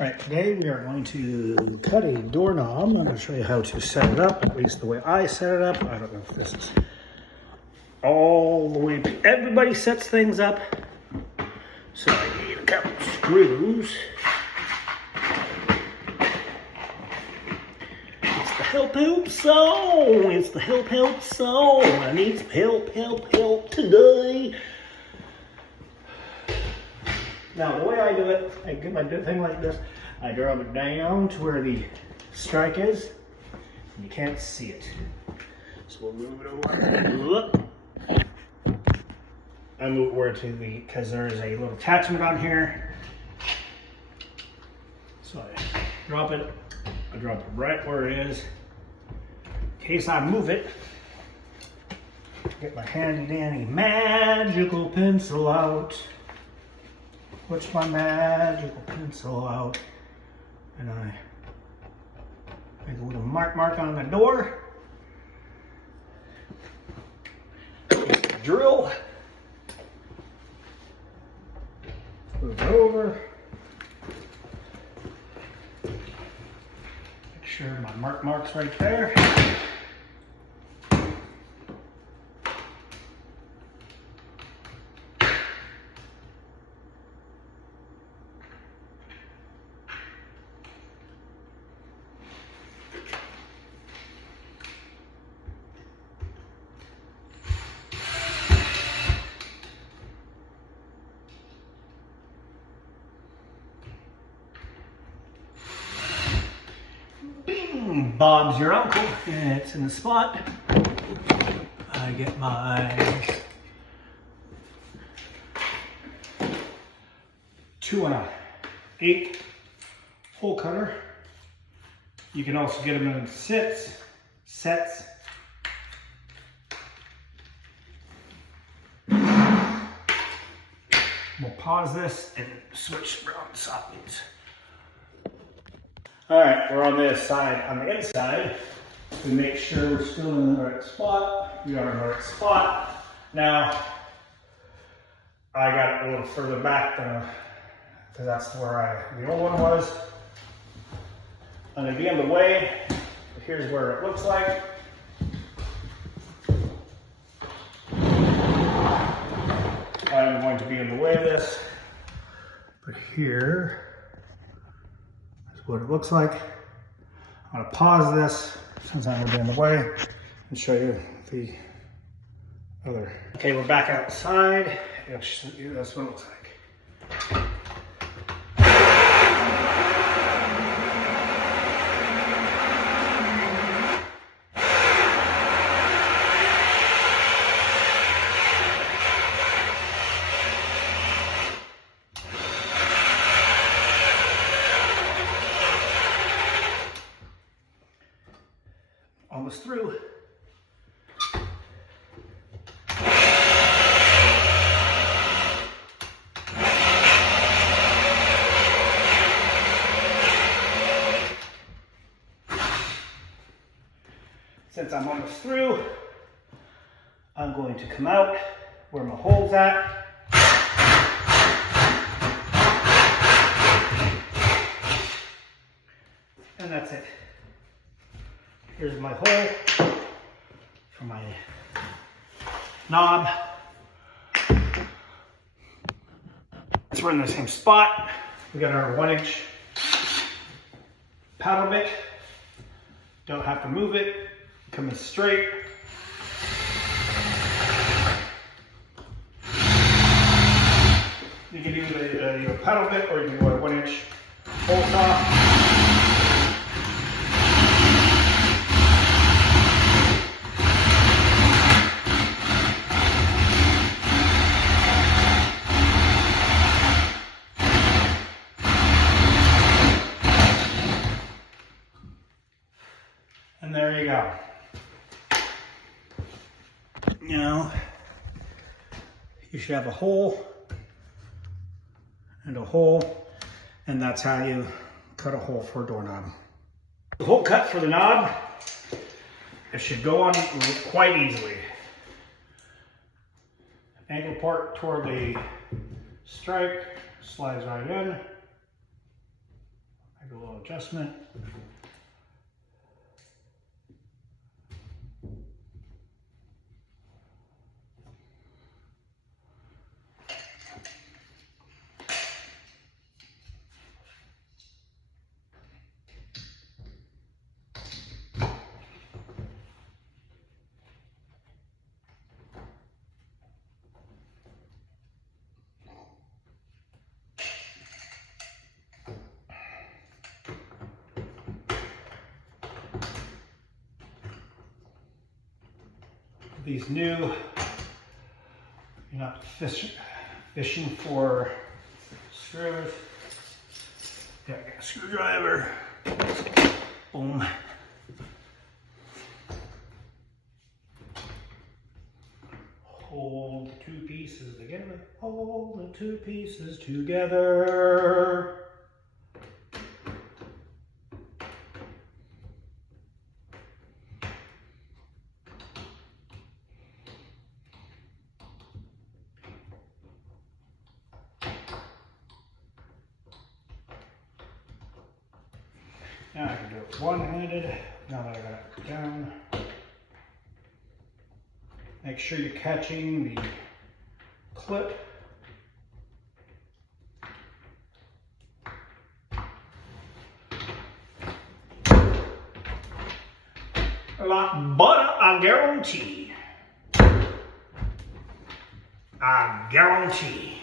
Alright, today we are going to cut a doorknob. I'm going to show you how to set it up, at least the way I set it up. I don't know if this is all the way. Everybody sets things up. So I need a couple screws. It's the help so. It's the help so. I need some help today. Now, the way I do it, I do my thing like this. I drop it down to where the strike is, and you can't see it. So we'll move it over. I move it where to the, because there is a little attachment on here. So I drop it right where it is. In case I move it, get my handy dandy magical pencil out. Which my magical pencil out, and I make a little mark on the door. Drill. Move it over. Make sure my mark's right there. Bob's your uncle, and it's in the spot. I get my 2 1/8 hole cutter. You can also get them in sets. We'll pause this and switch around sides. All right, we're on this side, on the inside, to make sure we're still in the right spot. We are in the right spot. Now, I got it a little further back than, because that's where the old one was. I'm gonna be in the way. Here's where it looks like. I'm going to be in the way of this, but here what it looks like. I'm gonna pause this since I'm gonna be in the way and show you the other. Okay, we're back outside. That's what it looks like. Almost through. Since I'm almost through, I'm going to come out where my hole's at. And that's it. Here's my hole for my knob. So we're in the same spot. We got our 1-inch paddle bit. Don't have to move it. Coming straight. You can do a paddle bit, or you can do a 1-inch hole top. And there you go. Now, you should have a hole and a hole, and that's how you cut a hole for a doorknob. The hole cut for the knob, it should go on quite easily. Angle part toward the strike, slides right in. do a little adjustment. These new, you're not fishing for screws. Got a screwdriver. Boom. Hold the two pieces together. Hold the two pieces together. Now I can do it one-handed, now that I got it down. Make sure you're catching the clip. Like butter, I guarantee. I guarantee.